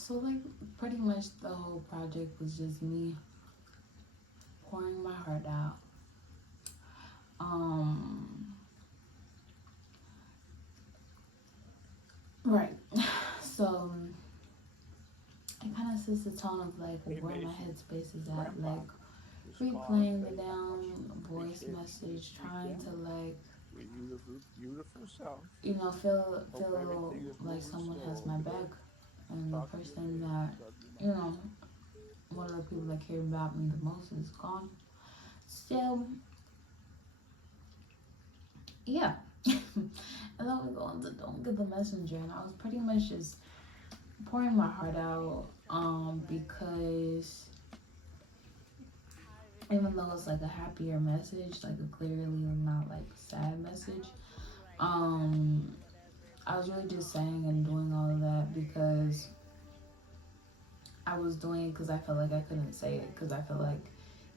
So like pretty much the whole project was just me pouring my heart out. Um, right. So it kind of sets the tone of like where my headspace is at. Like replaying the down voice message, trying to like feel like someone has my back, and the person that you know one of the people that care about me the most is gone. Still, yeah. And then we go into Don't Get the Messenger, and I was pretty much just pouring my heart out, because even though it's like a happier message, like a clearly not like sad message, um, I was really just saying and doing all of that because I was doing it because I felt like I couldn't say it because I felt like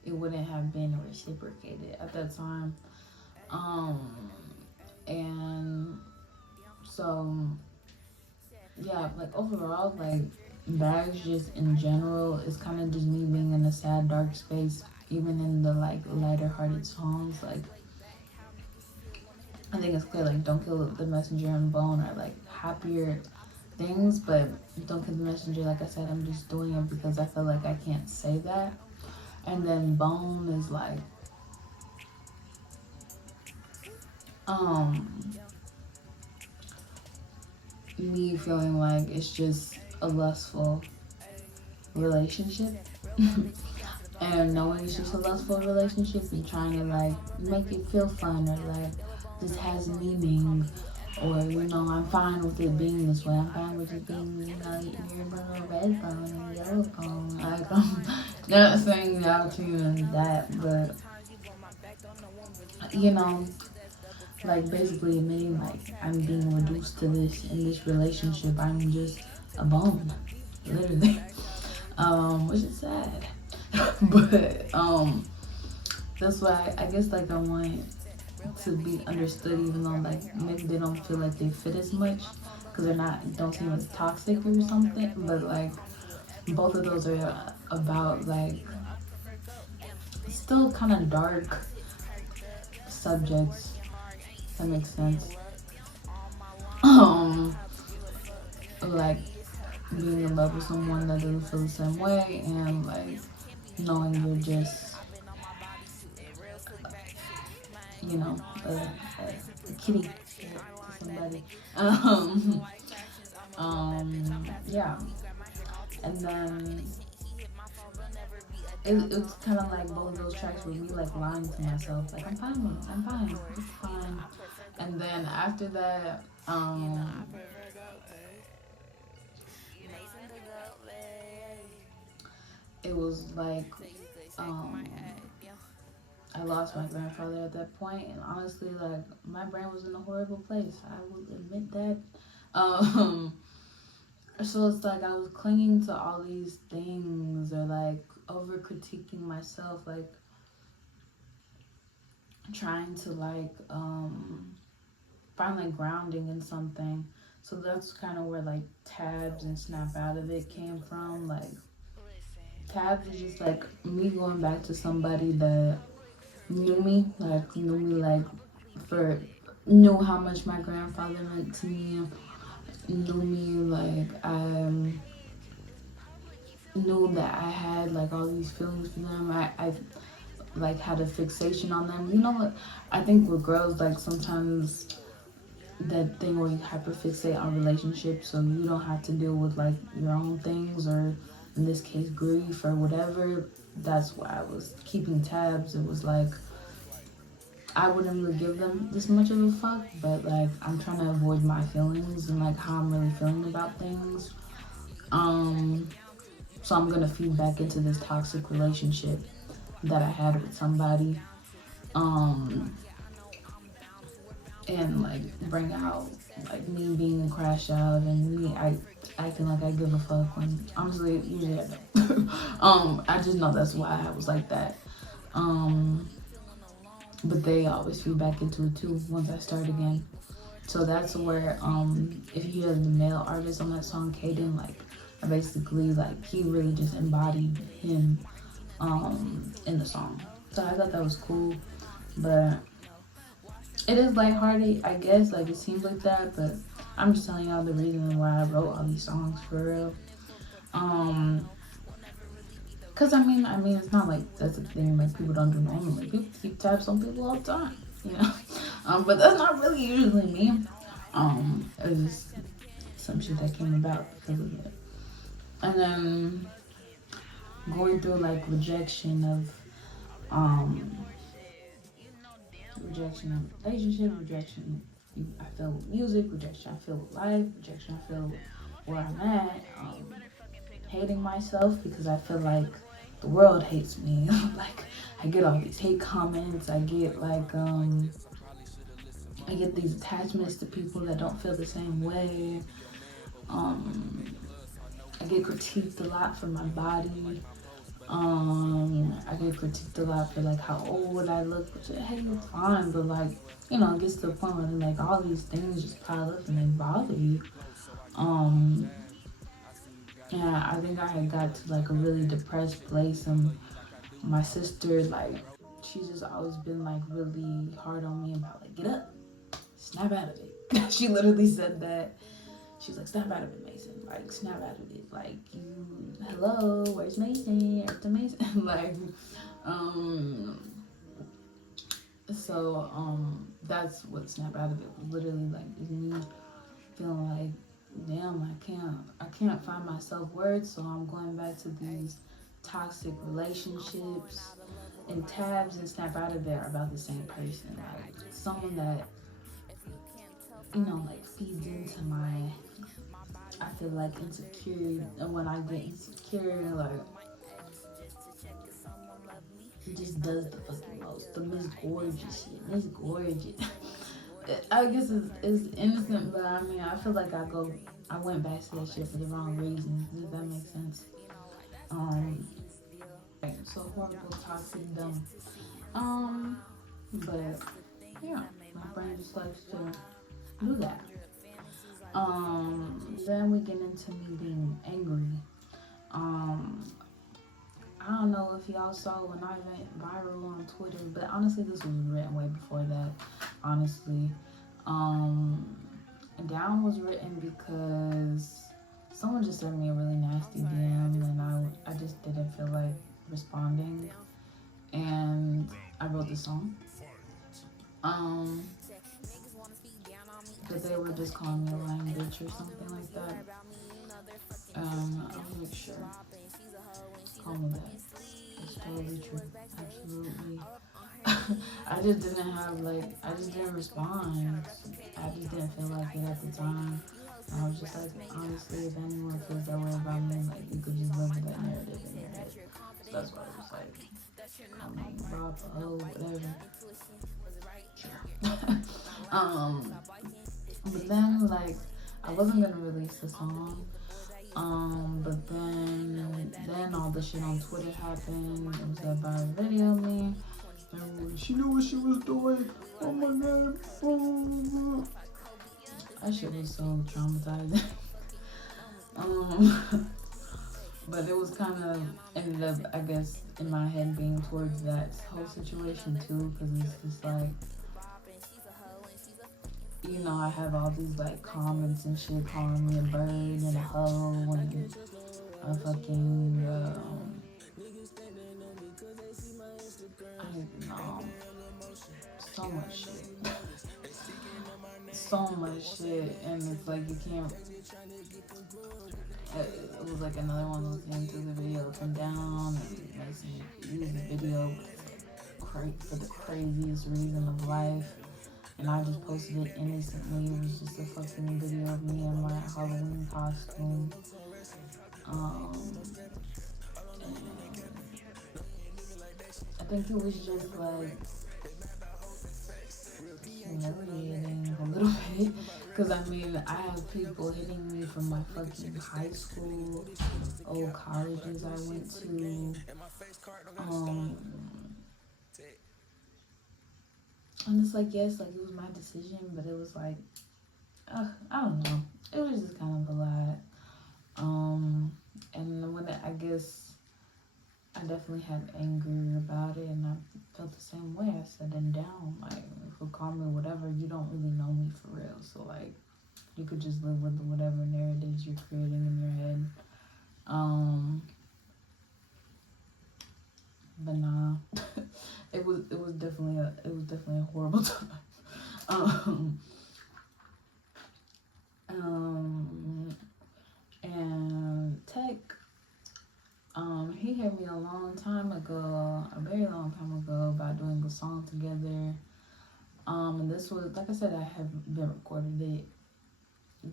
it wouldn't have been reciprocated at that time. Um, and so yeah, like overall, like bags just in general is kind of just me being in a sad, dark space. Even in the like lighter hearted songs, like I think it's clear, like Don't Kill the Messenger and Bone are like happier things, but Don't Kill the Messenger, like I said, I'm just doing it because I feel like I can't say that. And then Bone is like, um, me feeling like it's just a lustful relationship. And knowing it's just a lustful relationship and trying to like make it feel fun or like this has meaning or I'm fine with it being this way. I'm fine with it being you're a red phone and yellow phone. Like not saying out to you and that, but you know like basically admitting like I'm being reduced to this in this relationship. I'm just a bone, literally, which is sad. But that's why I guess like I want to be understood, even though like maybe they don't feel like they fit as much because they're not don't seem as toxic or something. But like both of those are about like still kind of dark subjects. If that makes sense. Um, like being in love with someone that doesn't feel the same way, and like knowing you're just you know a kitty to somebody. Yeah, and then it's kind of like both of those tracks with me like lying to myself, like I'm fine, it's fine. And then after that, it was like um, I lost my grandfather at that point, and honestly, like my brain was in a horrible place. I will admit that. Um, so it's like I was clinging to all these things, or like over critiquing myself, like trying to like find like grounding in something. So that's kind of where like tabs and snap out of it came from. Like tabs is just like me going back to somebody that knew me like for knew how much my grandfather meant to me, knew me like I knew that I had like all these feelings for them. I like had a fixation on them. You know what? I think with girls like sometimes that thing where you hyperfixate on relationships so you don't have to deal with like your own things or in this case grief or whatever. That's why I was keeping tabs. It was like I wouldn't really give them this much of a fuck, but like I'm trying to avoid my feelings and like how I'm really feeling about things. So I'm gonna feed back into this toxic relationship that I had with somebody. Um and like bring out like me being a crash out and me I acting like I give a fuck when honestly usually I don't. I just know that's why I was like that. Um but they always feed back into it too once I start again. So that's where if you hear the male artist on that song, Kaden, like And basically, like, he really just embodied him in the song. So I thought that was cool. But it is lighthearted, I guess. Like, it seems like that, but I'm just telling y'all the reason why I wrote all these songs for real. Cause I mean, it's not like that's a thing like people don't do normally. People keep tabs on people all the time, you know. But that's not really usually me. It was just some shit that came about because of it. And then going through like rejection of relationship, rejection I feel with music, rejection I feel with life, rejection I feel with where I'm at, hating myself because I feel like the world hates me. Like, I get all these hate comments, I get like I get these attachments to people that don't feel the same way. I get critiqued a lot for my body. I get critiqued a lot for like how old I look, which hey, it's fine, but like, you know, it gets to the point where like all these things just pile up and they bother you. Yeah, I think I had got to like a really depressed place, and my sister, like, she's just always been like really hard on me about like, get up, snap out of it. She literally said that. She's like, snap out of it, Macyn. Like, snap out of it. Like, hello, where's Macyn? Where's the Macyn? Like, that's what snap out of it was literally like, is me feeling like, damn, I can't find my self-worth, so I'm going back to these toxic relationships, and tabs and snap out of there are about the same person. Like, someone that, you know, like feeds into my, I feel like insecure, and when I get insecure, like, he just does the fucking most. The Miss Gorgeous shit. Miss Gorgeous. I guess it's innocent, but I mean, I feel like I went back to that shit for the wrong reasons. Does that make sense? So horrible, toxic, dumb. But yeah, my brain just likes to do that. Then we get into me being angry. I don't know if y'all saw when I went viral on Twitter, but honestly, this was written way before that. Honestly, down was written because someone just sent me a really nasty DM, and I just didn't feel like responding, and I wrote the song. But they were just calling me a lying bitch or something like that. I was like, sure, call me that. It's totally true. Absolutely. I just didn't respond. I just didn't feel like it at the time. I was just like, honestly, if anyone feels that way about me, like, you could just live with that narrative in your head. So that's why I was like, I mean, Rob, whatever. Sure. But then, like, I wasn't gonna release the song. But then all the shit on Twitter happened. It was that viral video of me. And she knew what she was doing. Oh my god. That shit was so traumatizing. But it was kind of ended up, I guess, in my head being towards that whole situation too, because it's just like, you know, I have all these like comments and shit calling me a bird and a hoe and a fucking I don't know, so much shit. So much shit, and it's like you can't. It was like another one of those things to the video up and down, and Macyn used the video for the craziest reason of life. And I just posted it innocently. It was just a fucking video of me in my Halloween costume. And I think it was just like humiliating a little bit. Because I mean, I have people hitting me from my fucking high school, old colleges I went to. And it's like, yes, like it was my decision, but it was like, I don't know. It was just kind of a lot. Um, and when I guess I definitely had anger about it, and I felt the same way. I said, "And down, like, if you call me whatever, you don't really know me for real. So like, you could just live with whatever narratives you're creating in your head." Um, but nah, it was definitely a horrible time. Um, um, and Tech, he hit me a long time ago, a very long time ago, about doing a song together. And this was, like I said, I have been recorded it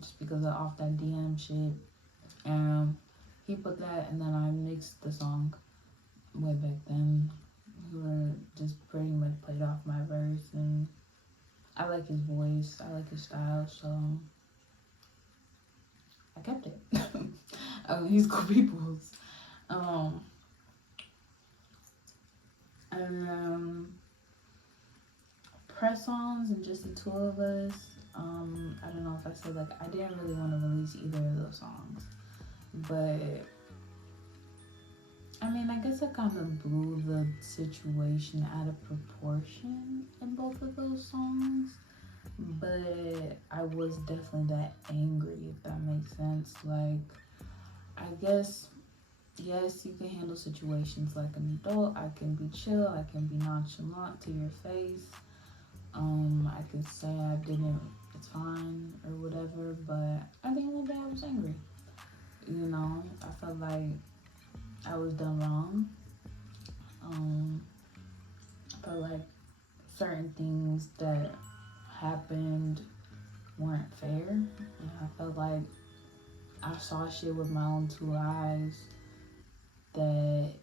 just because of off that DM shit. And he put that, and then I mixed the song way back then. He would just pretty much played off my verse, and I like his voice, I like his style, so I kept it. He's cool people's. Um, and press-ons and just the two of us. I don't know if I said, like, I didn't really want to release either of those songs, but I mean, I guess I kind of blew the situation out of proportion in both of those songs, but I was definitely that angry, if that makes sense. Like, I guess, yes, you can handle situations like an adult. I can be chill, I can be nonchalant to your face. I can say I didn't, it's fine or whatever, but at the end of the day, I was angry. You know, I felt like I was done wrong. I felt like certain things that happened weren't fair. And I felt like I saw shit with my own two eyes that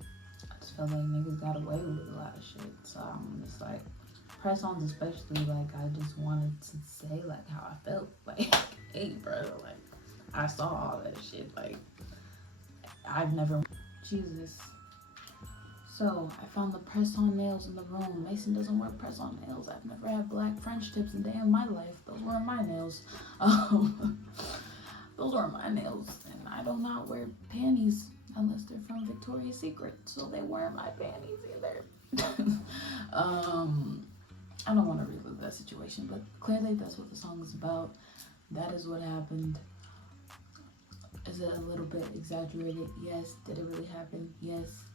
I just felt like niggas got away with a lot of shit. So I'm just like, press-ons especially, like, I just wanted to say, like, how I felt. Like, hey, bro, like, I saw all that shit. Like, I've never... Jesus. So, I found the press-on nails in the room. Macyn doesn't wear press-on nails. I've never had black French tips a day in my life. Those weren't my nails. Those weren't my nails. And I do not wear panties unless they're from Victoria's Secret. So, they weren't my panties either. I don't want to relive that situation, but clearly that's what the song is about. That is what happened. Is it a little bit exaggerated? Yes. Did it really happen? Yes.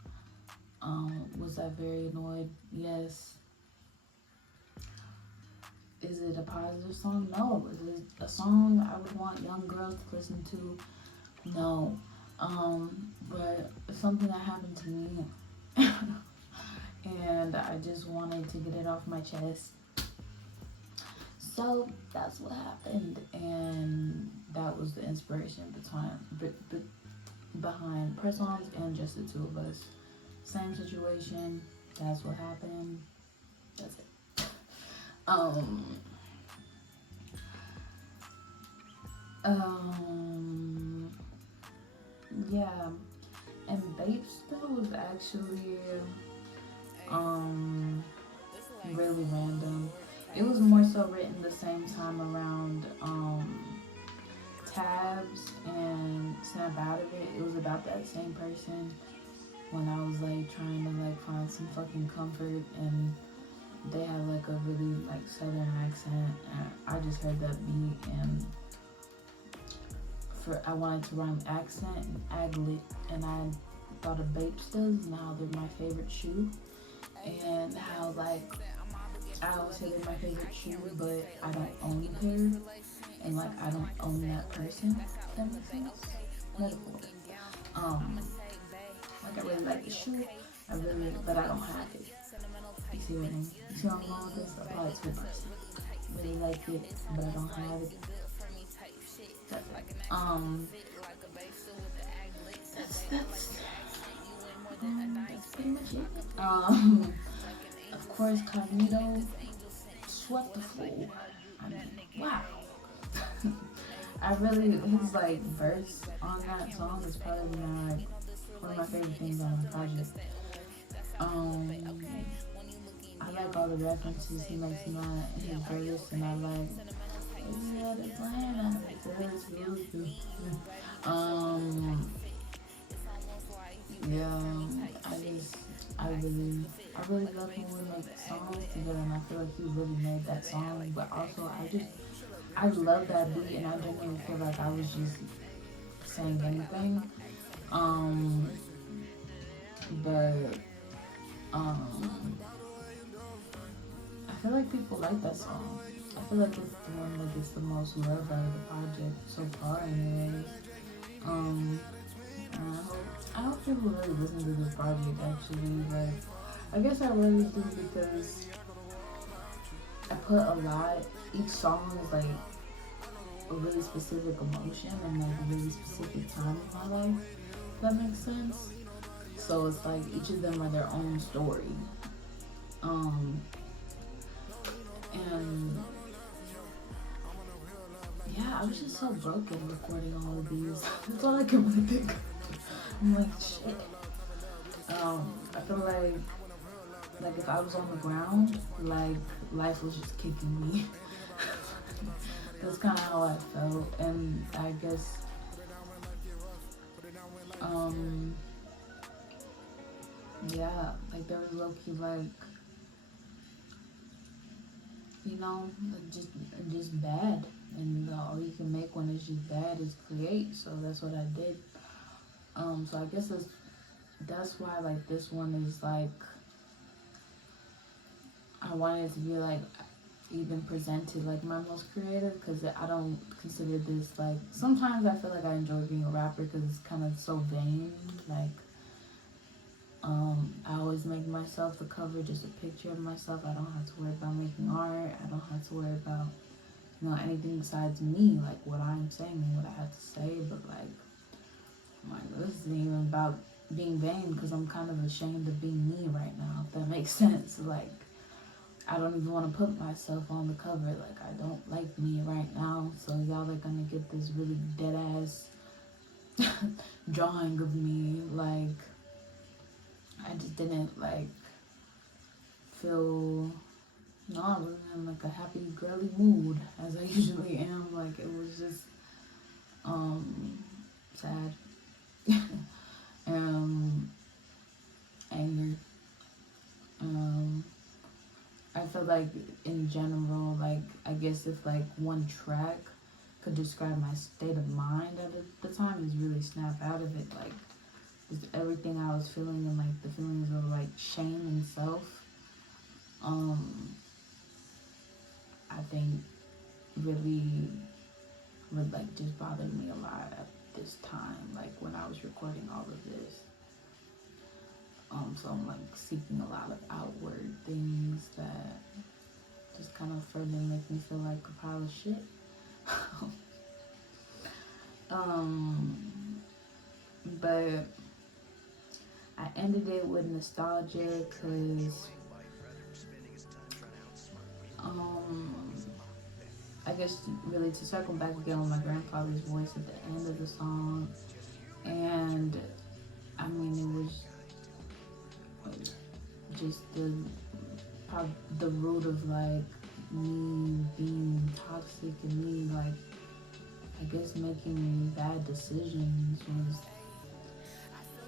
Was I very annoyed? Yes. Is it a positive song? No. Is it a song I would want young girls to listen to? No. But it's something that happened to me. And I just wanted to get it off my chest. So that's what happened, and that was the inspiration behind press-ons and just the two of us. Same situation. That's what happened. That's it. Yeah. And Babesta was actually really random. It was more so written the same time around Tabs and Snap Out of It. It was about that same person when I was like trying to like find some fucking comfort, and they had like a really like southern accent, and I just heard that beat, and I wanted to rhyme accent and aglet, and I thought of Babestas and how they're my favorite shoe, and how like I always say they're my favorite shoe, but I don't own a pair, and like I don't own that person. If that makes sense. Metaphor. Like I really like the shoe, but I don't have it. You see what I mean? You see what I'm going with this? I probably to a person. Really like it, but I don't have it. That's pretty much it. Of course, Cognito swept the floor. I mean, wow. I really, his like verse on that song is probably not one of my favorite things on the project. I like all the references he makes in his verse, and I like Baby, I just plan. Yeah, I just, I really love when we make songs together, and I feel like he really made that song. But also, I love that beat, and I didn't even feel like I was just saying anything. Um, but um, I feel like people like that song. I feel like it's the one that gets the most love out of the project so far, anyways. Um, and I hope people really listen to this project. Actually, like, I guess I really do because I put a lot. Each song is like a really specific emotion and like a really specific time in my life. If that makes sense. So it's like each of them are their own story. Um, and yeah, I was just so broken recording all of these. That's all I can really think of. I'm like, shit. I feel like if I was on the ground, like life was just kicking me. That's kind of how I felt, and I guess, um, yeah, like there was low key like, like just bad, and all you can make when it's just bad is create. So that's what I did. So I guess that's why like this one is like I wanted it to be like even presented like my most creative because I don't consider this like sometimes I feel like I enjoy being a rapper because it's kind of so vain like I always make myself the cover just a picture of myself. I don't have to worry about making art. I don't have to worry about anything besides me, like what I'm saying and what I have to say. But like I'm like this isn't even about being vain because I'm kind of ashamed of being me right now, if that makes sense. Like I don't even want to put myself on the cover. Like I don't like me right now, so y'all are gonna get this really dead ass drawing of me. Like I just didn't like feel. No, I wasn't in like a happy girly mood as I usually am. Like it was just sad, anger. I feel like in general, like I guess if like one track could describe my state of mind at the time is really snap out of it. Like just everything I was feeling and like the feelings of like shame and self. I think really would like just bother me a lot at this time, like when I was recording all of this. So I'm like seeking a lot of outward things that just kind of further make me feel like a pile of shit. But I ended it with nostalgia because I guess really to circle back again with my grandfather's voice at the end of the song, and I mean it was just the root of like me being toxic and me like I guess making bad decisions was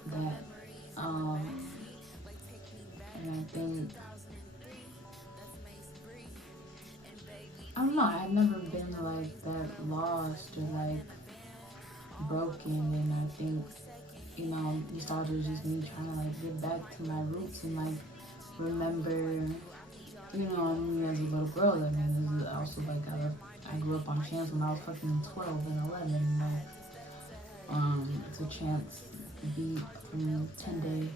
that and I think I don't know, I've never been like that lost or like broken, and I think nostalgia is just me trying to like get back to my roots and like remember, me as a little girl. I mean, this is also like I grew up on Chance when I was fucking 12 and 11. Like, it's a Chance beat from 10 Day.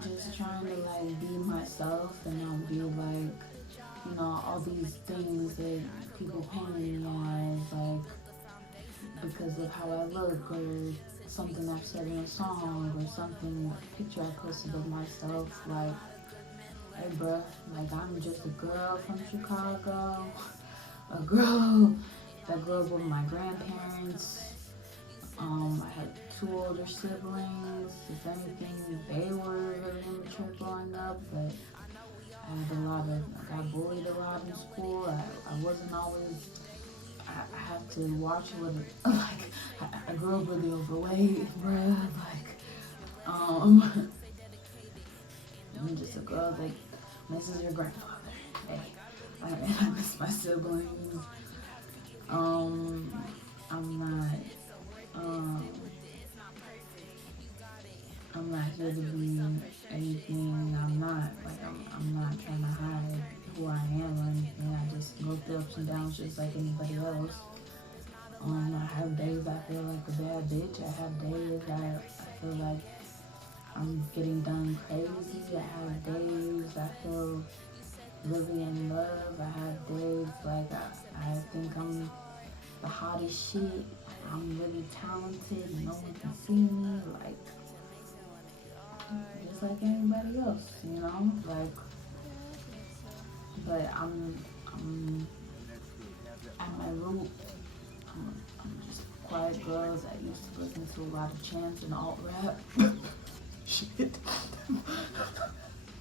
Just trying to like be myself and not be like, all these things that people paint me as, like, because of how I look or something I've said in a song or something, a picture I posted of myself, like, hey bruh, like I'm just a girl from Chicago, a girl that grew up with my grandparents. I had 2 older siblings. If anything, they were really immature growing up, but I got bullied a lot in school. I wasn't always, I have to watch what, like, I grew up really overweight, bruh. Like, I'm just a girl, like, this is your grandfather. Hey, I miss my siblings. Um, I'm not, um, I'm not here to be anything I'm not. Like, I'm not trying to hide who I am or anything. I just go through ups and downs just like anybody else. I have days I feel like a bad bitch. I have days I feel like I'm getting done crazy. I have days I feel really in love. I have days like I think I'm the hottest shit. I'm really talented. No one can see me. Like, just like anybody else, you know? Like, but I'm at my root, I'm just a quiet girl that used to listen to a lot of chants and alt rap. Shit.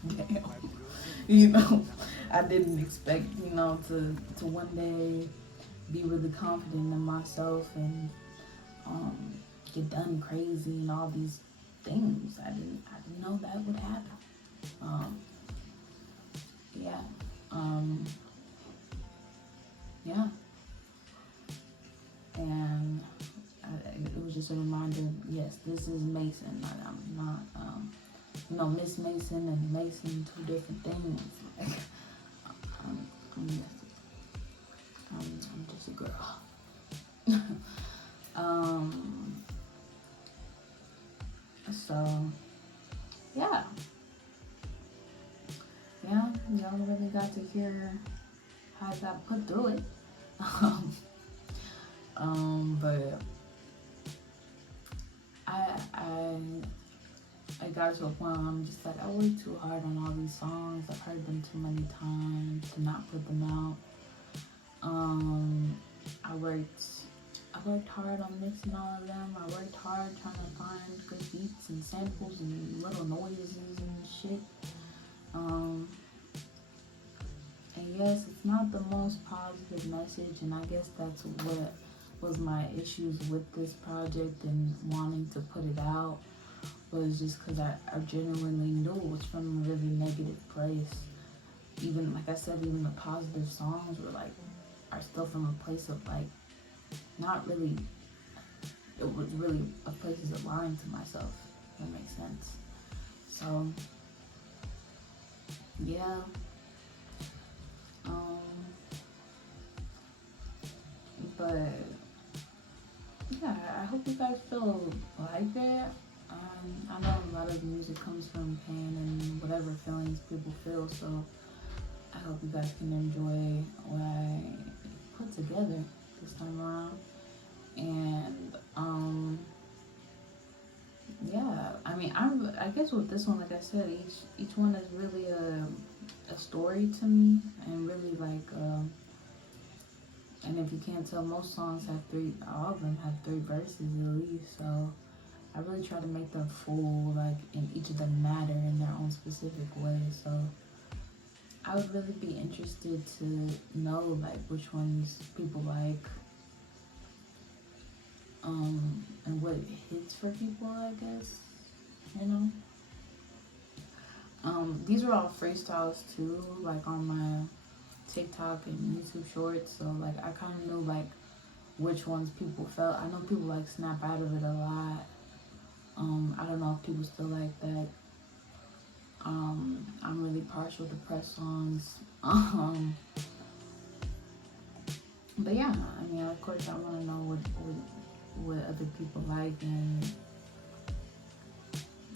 Damn. You know, I didn't expect, to one day be really confident in myself and get done crazy and all these things. I didn't know that would happen. Yeah. Yeah. And it was just a reminder. Yes, this is Macyn. I'm not, Miss Macyn and Macyn, two different things. Like, I'm just a girl. So yeah, y'all really got to hear how I got put through it. But I got to a point where I'm just like, I worked too hard on all these songs. I've heard them too many times to not put them out. I worked hard on mixing all of them. I worked hard trying to find good beats and samples and little noises and shit. And yes, it's not the most positive message, and I guess that's what was my issues with this project and wanting to put it out, was just because I genuinely knew it was from a really negative place. Even, like I said, even the positive songs are still from a place of not really, it was really a place of lying to myself, if that makes sense. So, yeah. But yeah, I hope you guys feel like it. I know a lot of music comes from pain and whatever feelings people feel, so I hope you guys can enjoy what I put together this time around. And yeah, I mean, I guess with this one, like I said, each one is really a story to me, and really and if you can't tell, most songs have all of them have 3 verses at least, so I really try to make them full, and each of them matter in their own specific way. So I would really be interested to know which ones people like, and what hits for people, I guess, these are all freestyles too, on my TikTok and YouTube shorts, so I kind of knew which ones people felt. I know people snap out of it a lot. I don't know if people still like that. I'm really partial to press songs. But yeah, I mean, of course, I want to know what other people like, and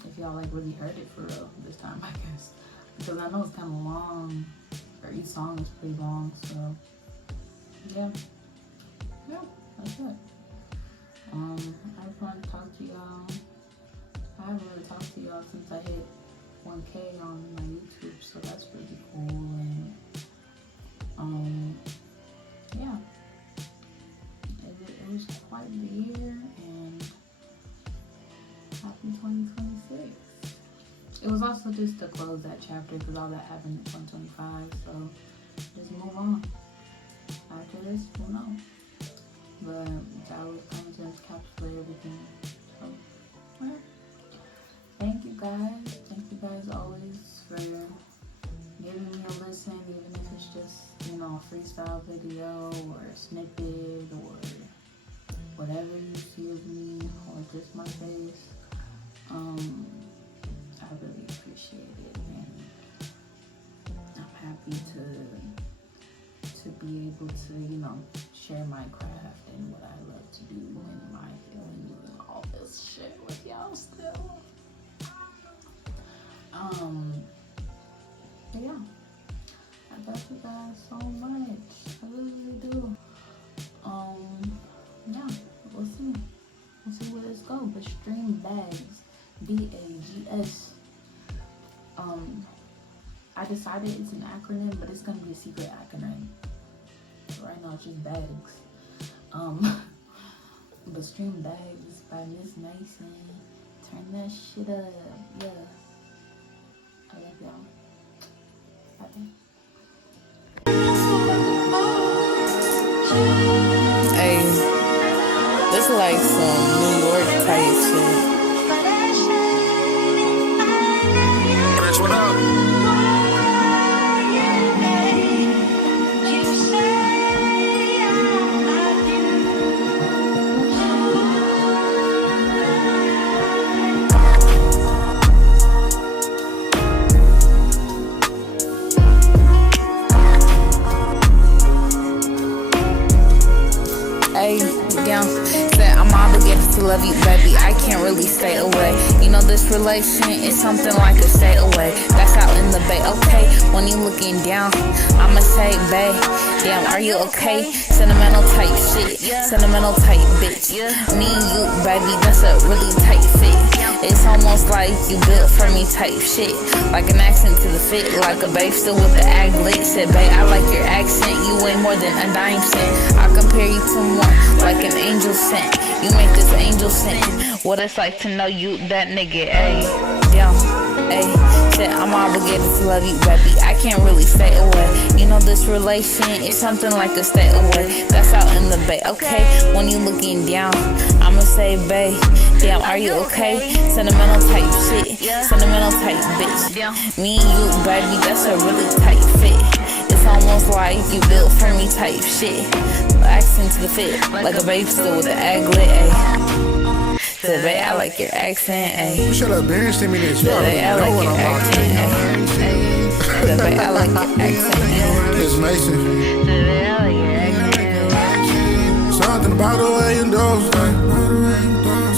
if y'all really heard it for real this time, I guess, because I know it's kind of long, or each song is pretty long. So yeah, that's it. I just wanted to talk to y'all. I haven't really talked to y'all since I hit 1K on my YouTube, so that's really cool. And yeah, it was quite the year, and happy 2026. it was also just to close that chapter because all that happened in 2025. So just move on. After this, we'll know. But that was kind of to encapsulate everything. So, yeah. Thank you guys. Thank you guys always for giving me a listen, even if it's just, a freestyle video or a snippet or whatever you see of me or just my face. I really appreciate it, and I'm happy to be able to, share my craft and what I love to do and my feelings and all this shit with y'all still. But yeah, I love you guys so much. I really do. Yeah, we'll see. We'll see where this goes. But Stream Bags, BAGS. I decided it's an acronym, but it's gonna be a secret acronym. Right now it's just bags. But Stream Bags by Miss Macyn. Turn that shit up. Yeah. I love y'all. Bye. Hey, this like some New York type shit. Rich, what up? Down, said I'm obligated to love you, baby. I can't really stay away. This relation is something like a stay away. That's out in the bay, okay? When you looking down, I'ma say, babe, damn, are you okay? Sentimental type shit, sentimental type bitch. Me and you, baby, that's a really tight fit. It's almost like you built for me type shit. Like an accent to the fit, like a babe still with the ag lit. Said, babe, I like your accent. You weigh more than a dime cent. I compare you to one, like an angel sent. You make this angel sent. What it's like to know you, that nigga, ayy. Yeah, ayy. Said I'm obligated to love you, baby. I can't really stay away. This relation is something like a stay away. That's out in the bay, okay? When you looking down, I'ma say, babe, damn, are you okay? Sentimental type shit, sentimental type bitch. Me and you, baby, that's a really tight fit. It's almost like you built for me type shit. Accent to the fit, like a babe still with the ag lit, ayy. Said, babe, I like your accent, ayy. Shut up, man. Send me this. Said, babe, I like your accent, ayy. Said, babe, I like your accent, ayy. It's Macyn. Said, babe, I like your accent. Something about the way you do.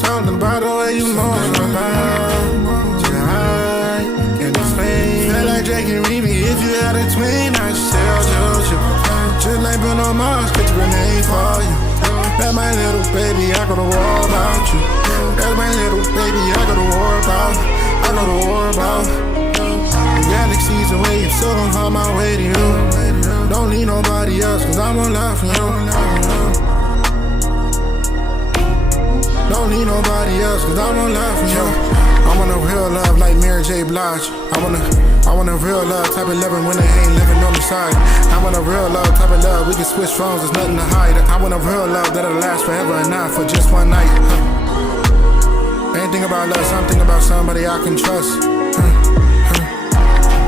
Something about the way you move. I can't explain. Feel like Jake and Remy. If you had a twin, I'd still choose you. Just like Bruno Mars, get your grenade for you. That's my little baby, I go to war about you. That's my little baby, I go to war about. I go to war about. The galaxies away, so I'm on my way to you. Don't need nobody else, cause I'm on love for you. Don't need nobody else, cause I'm on love for you. I want a real love like Mary J. Blige. I want a real love type of loving when they ain't living on the side. I want a real love type of love, we can switch phones, there's nothing to hide. I want a real love that'll last forever and not for just one night. Ain't think about love, something about somebody I can trust.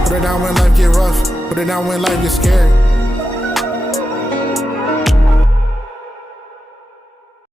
Put it down when life get rough, put it down when life gets scary.